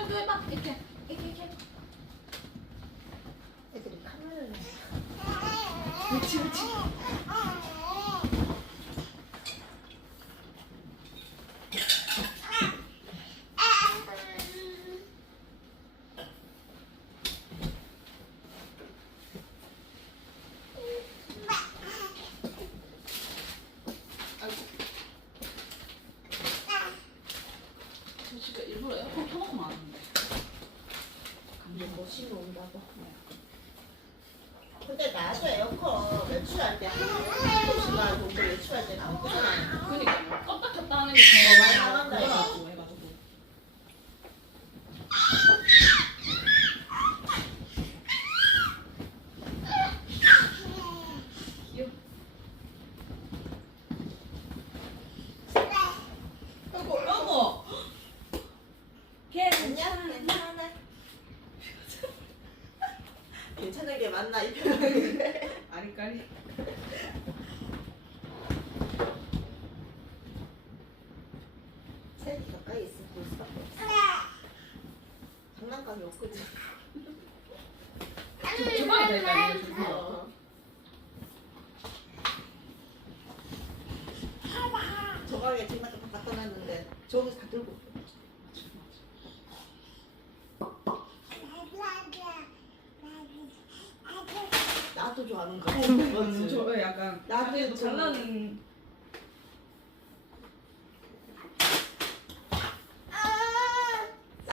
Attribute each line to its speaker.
Speaker 1: 설도 해봐. 이렇게 이렇게 이렇게. 애들이 카메라를. 그렇지 그렇지. 저 진짜 일부러 에어컨 켜놓고 왔는데. 감정
Speaker 2: 멋있게 온다고. 근데 나도 에어컨 외출할 때 한두 시간 정도 외출할 때는 안 끄잖아.
Speaker 1: 그러니까 껐다 켰다 하는 게
Speaker 2: 어,
Speaker 1: 더
Speaker 2: 많이 나간다, 이거.
Speaker 1: 그거라고 해가지고. 귀여워.
Speaker 2: 아이고,
Speaker 1: 어머.
Speaker 2: 안녕, 괜찮아. 괜찮은 게 맞나 이 표현인데.
Speaker 1: 아리까리.
Speaker 2: 새이 가까이 있으면 볼 수밖에 없어. 장난감이 없거든.
Speaker 1: 주- 주방에 될까 이거 주방.
Speaker 2: 어. 저 가게 장난감 다 갖다 놨는데 저기서 다 들고 있어. 나도 좋아하는 거.
Speaker 1: 음, 저 약간 나도 잘나는